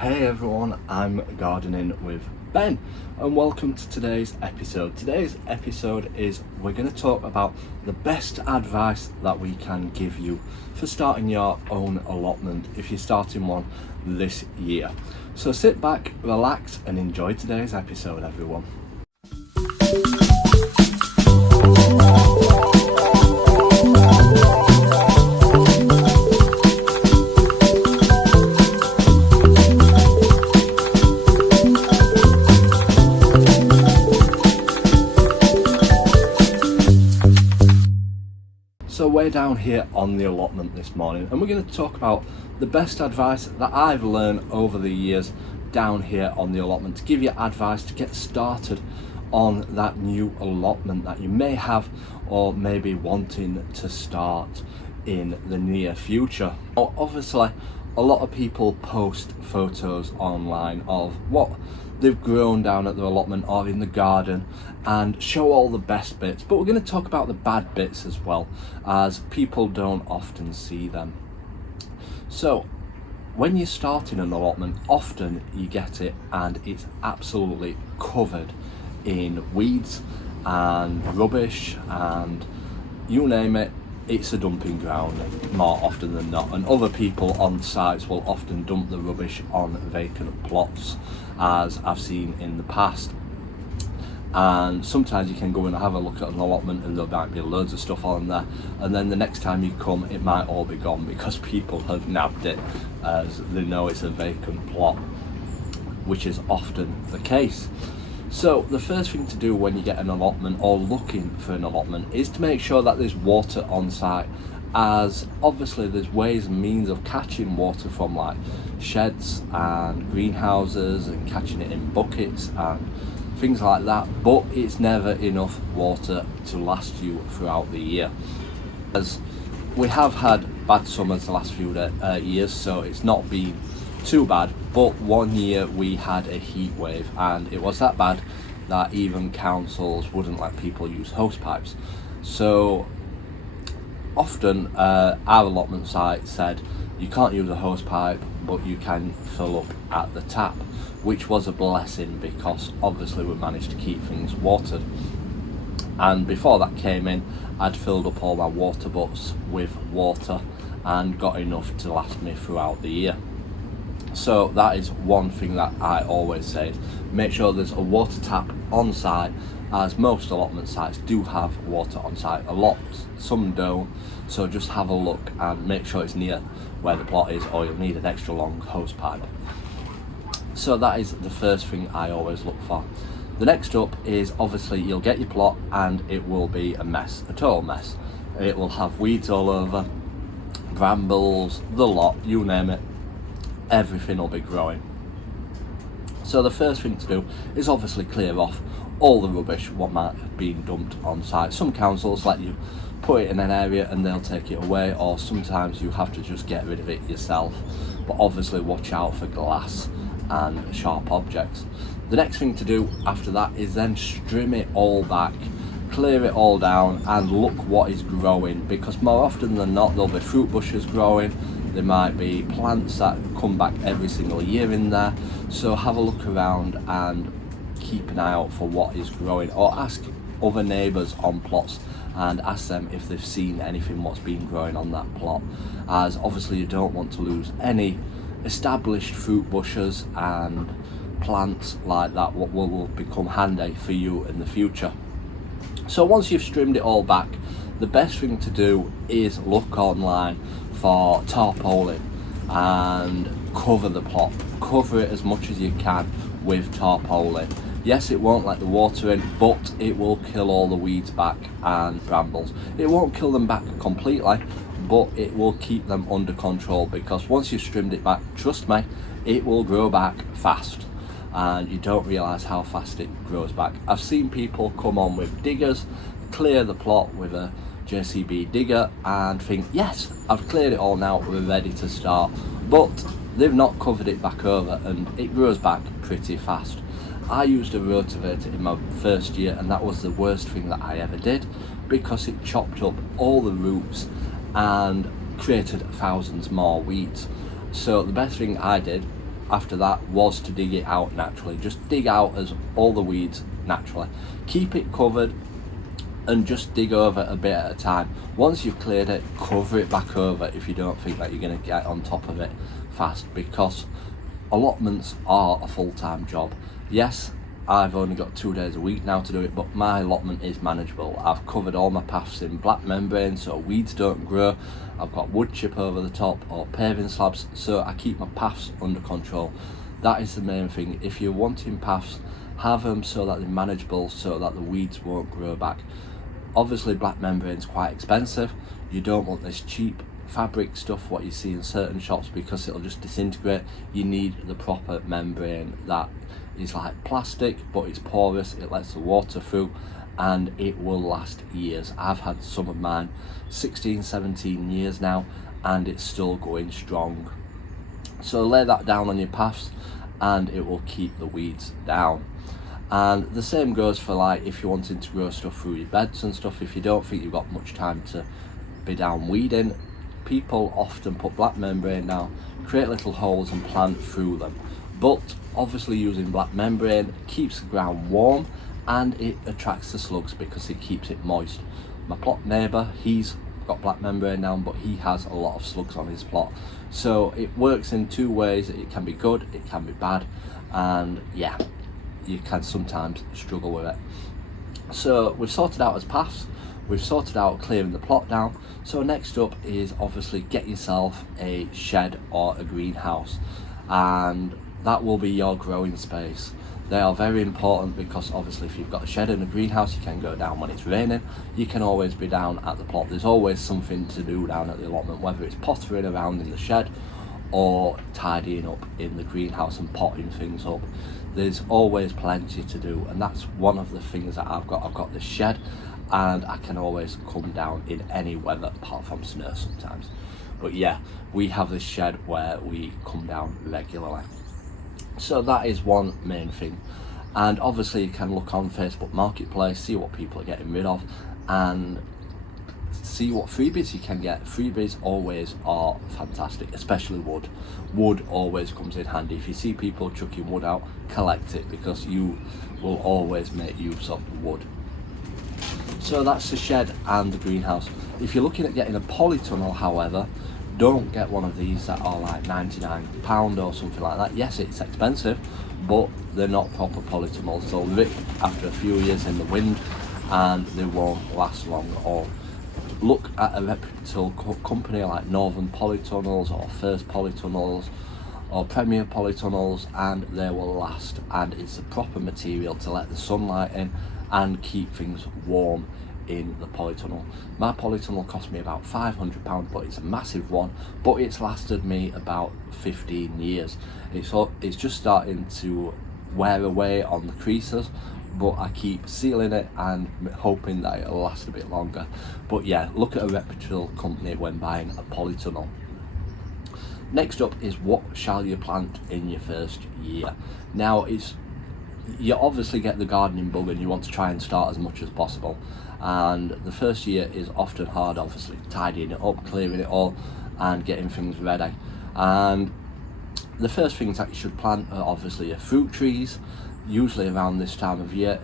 Hey everyone, I'm Gardening with Ben and welcome to today's episode. Today's episode is we're going to talk about the best advice that we can give you for starting your own allotment if you're starting one this year. So sit back, relax and enjoy today's episode everyone. So we're down here on the allotment this morning and we're going to talk about the best advice that I've learned over the years down here on the allotment to give you advice to get started on that new allotment that you may have or maybe wanting to start in the near future. Now, obviously a lot of people post photos online of what they've grown down at their allotment or in the garden and show all the best bits, but we're going to talk about the bad bits as well, as people don't often see them. So when you're starting an allotment, often you get it and it's absolutely covered in weeds and rubbish and you name it, it's a dumping ground more often than not, and other people on sites will often dump the rubbish on vacant plots, as I've seen in the past. And sometimes you can go and have a look at an allotment and there might be loads of stuff on there, and then the next time you come it might all be gone because people have nabbed it as they know it's a vacant plot, which is often the case. So the first thing to do when you get an allotment or looking for an allotment is to make sure that there's water on site, as obviously there's ways and means of catching water from like sheds and greenhouses and catching it in buckets and things like that, but it's never enough water to last you throughout the year, as we have had bad summers the last few years, so it's not been too bad. But one year we had a heat wave and it was that bad that even councils wouldn't let people use hose pipes. So often our allotment site said you can't use a hose pipe but you can fill up at the tap, which was a blessing because obviously we managed to keep things watered. And before that came in, I'd filled up all my water butts with water and got enough to last me throughout the year. So that is one thing that I always say, make sure there's a water tap on site, as most allotment sites do have water on site. A lot, some don't, so just have a look and make sure it's near where the plot is, or you'll need an extra long hose pipe. So that is the first thing I always look for. The next up is obviously you'll get your plot and it will be a mess, a total mess. It will have weeds all over, brambles, the lot, you name it. Everything will be growing. So the first thing to do is obviously clear off all the rubbish what might have been dumped on site. Some councils let you put it in an area and they'll take it away, or sometimes you have to just get rid of it yourself, but obviously watch out for glass and sharp objects. The next thing to do after that is then trim it all back, clear it all down and look what is growing, because more often than not there'll be fruit bushes growing. There might be plants that come back every single year in there, so have a look around and keep an eye out for what is growing, or ask other neighbours on plots and ask them if they've seen anything what's been growing on that plot, as obviously you don't want to lose any established fruit bushes and plants like that what will become handy for you in the future. So once you've trimmed it all back, the best thing to do is look online for tarpaulin and cover the plot. Cover it as much as you can with tarpaulin. Yes, it won't let the water in, but it will kill all the weeds back and brambles. It won't kill them back completely, but it will keep them under control, because once you've trimmed it back, trust me, it will grow back fast and you don't realise how fast it grows back. I've seen people come on with diggers, clear the plot with a JCB digger and think, yes, I've cleared it all now, we're ready to start, but they've not covered it back over and it grows back pretty fast. I used a rotavator in my first year and that was the worst thing that I ever did, because it chopped up all the roots and created thousands more weeds. So the best thing I did after that was to dig it out naturally. Just dig out as all the weeds naturally. Keep it covered and just dig over a bit at a time. Once you've cleared it, cover it back over if you don't think that you're going to get on top of it fast, because allotments are a full-time job. Yes, I've only got 2 days a week now to do it, but my allotment is manageable. I've covered all my paths in black membrane so weeds don't grow. I've got wood chip over the top or paving slabs, so I keep my paths under control. That is the main thing. If you're wanting paths, have them so that they're manageable, so that the weeds won't grow back. Obviously black membrane is quite expensive. You don't want this cheap fabric stuff what you see in certain shops, because it'll just disintegrate. You need the proper membrane that is like plastic, but it's porous, it lets the water through, and it will last years. I've had some of mine 16-17 years now, and it's still going strong. So lay that down on your paths and it will keep the weeds down. And the same goes for like if you're wanting to grow stuff through your beds and stuff. If you don't think you've got much time to be down weeding, people often put black membrane down, create little holes and plant through them. But obviously using black membrane keeps the ground warm and it attracts the slugs because it keeps it moist. My plot neighbour, he's got black membrane down, but he has a lot of slugs on his plot. So it works in two ways. It can be good, it can be bad, and yeah, you can sometimes struggle with it. So we've sorted out his paths, we've sorted out clearing the plot down. So next up is obviously get yourself a shed or a greenhouse, and that will be your growing space. They are very important because obviously if you've got a shed and a greenhouse, you can go down when it's raining. You can always be down at the plot. There's always something to do down at the allotment, whether it's pottering around in the shed or tidying up in the greenhouse and potting things up. There's always plenty to do, and that's one of the things that I've got. I've got this shed and I can always come down in any weather apart from snow sometimes. But yeah, we have this shed where we come down regularly. So that is one main thing. And obviously you can look on Facebook Marketplace, see what people are getting rid of and see what freebies you can get. Freebies always are fantastic, especially wood. Wood always comes in handy. If you see people chucking wood out, collect it, because you will always make use of wood. So that's the shed and the greenhouse. If you're looking at getting a polytunnel, however, don't get one of these that are like £99 or something like that. Yes, it's expensive, but they're not proper polytunnels. They'll rip after a few years in the wind and they won't last long. Or look at a reputable company like Northern Polytunnels or First Polytunnels or Premier Polytunnels, and they will last, and it's the proper material to let the sunlight in and keep things warm in the polytunnel. My polytunnel cost me about £500, but it's a massive one, but it's lasted me about 15 years. It's just starting to wear away on the creases, but I keep sealing it and hoping that it'll last a bit longer. But yeah, look at a reputable company when buying a polytunnel. Next up is what shall you plant in your first year. Now you obviously get the gardening bug and you want to try and start as much as possible, and the first year is often hard, obviously tidying it up, clearing it all and getting things ready. And the first things that you should plant are obviously your fruit trees. Usually around this time of year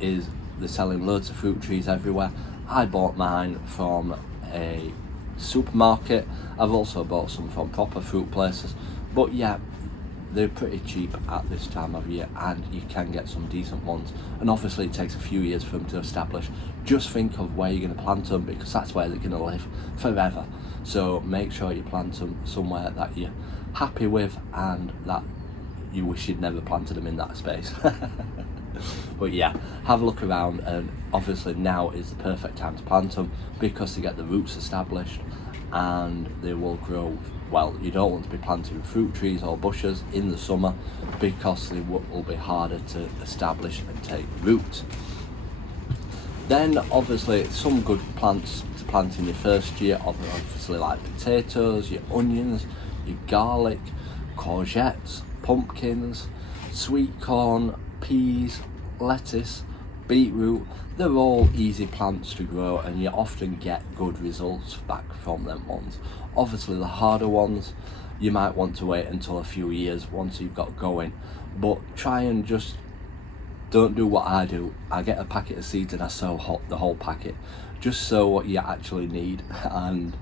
they're selling loads of fruit trees everywhere. I bought mine from a supermarket. I've also bought some from proper fruit places, but yeah, they're pretty cheap at this time of year and you can get some decent ones. And obviously it takes a few years for them to establish. Just think of where you're going to plant them, because that's where they're going to live forever. So make sure you plant them somewhere that you're happy with and that you wish you'd never planted them in that space. But yeah, have a look around, and obviously now is the perfect time to plant them because they get the roots established and they will grow well. You don't want to be planting fruit trees or bushes in the summer because they will be harder to establish and take root. Then obviously some good plants to plant in your first year, obviously like potatoes, your onions, your garlic, courgettes, pumpkins, sweet corn, peas, lettuce, beetroot. They're all easy plants to grow and you often get good results back from them ones. Obviously the harder ones you might want to wait until a few years once you've got going, but try and just don't do what I do. I get a packet of seeds and I sow the whole packet. Just sow what you actually need, and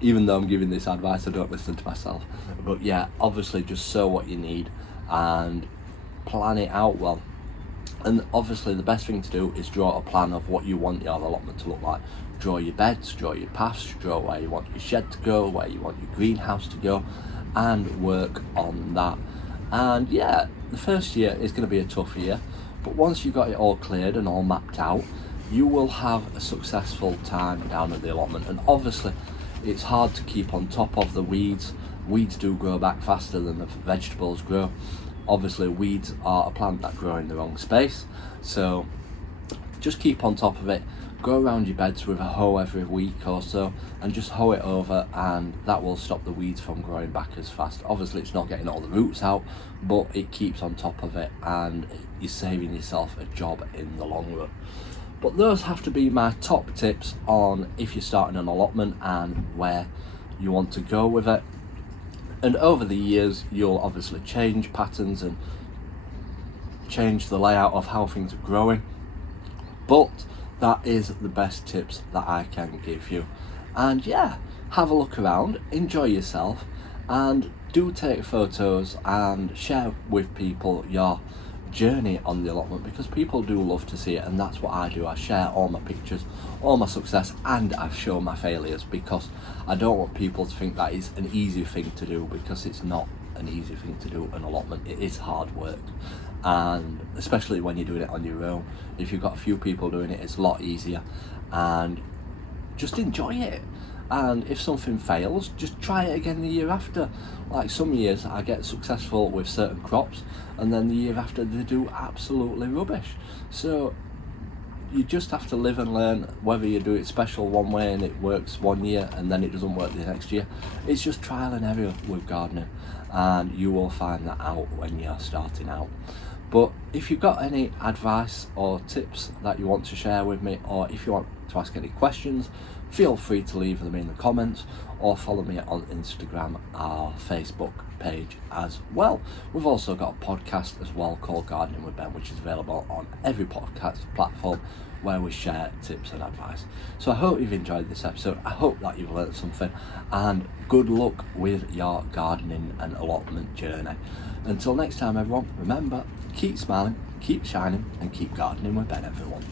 even though I'm giving this advice, I don't listen to myself. But yeah, obviously just sow what you need and plan it out well. And obviously the best thing to do is draw a plan of what you want your allotment to look like. Draw your beds, draw your paths, draw where you want your shed to go, where you want your greenhouse to go, and work on that. And yeah, the first year is going to be a tough year, but once you've got it all cleared and all mapped out, you will have a successful time down at the allotment. And obviously it's hard to keep on top of the weeds. Weeds do grow back faster than the vegetables grow. Obviously weeds are a plant that grow in the wrong space, so just keep on top of it. Go around your beds with a hoe every week or so and just hoe it over, and that will stop the weeds from growing back as fast. Obviously it's not getting all the roots out, but it keeps on top of it and you're saving yourself a job in the long run. But those have to be my top tips on if you're starting an allotment and where you want to go with it. And over the years you'll obviously change patterns and change the layout of how things are growing, but that is the best tips that I can give you. And yeah, have a look around, enjoy yourself, and do take photos and share with people your journey on the allotment, because people do love to see it. And that's what I do. I share all my pictures, all my success, and I show my failures, because I don't want people to think that it's an easy thing to do, because it's not an easy thing to do. An allotment, it is hard work, and especially when you're doing it on your own. If you've got a few people doing it, it's a lot easier. And just enjoy it, and if something fails, just try it again the year after. Like some years I get successful with certain crops, and then the year after they do absolutely rubbish. So you just have to live and learn. Whether you do it special one way and it works one year and then it doesn't work the next year, it's just trial and error with gardening, and you will find that out when you're starting out. But if you've got any advice or tips that you want to share with me, or if you want to ask any questions, feel free to leave them in the comments, or follow me on Instagram or Facebook page as well. We've also got a podcast as well called Gardening with Ben, which is available on every podcast platform, where we share tips and advice. So I hope you've enjoyed this episode. I hope that you've learned something, and good luck with your gardening and allotment journey. Until next time everyone, remember, keep smiling, keep shining, and keep gardening with Ben, everyone.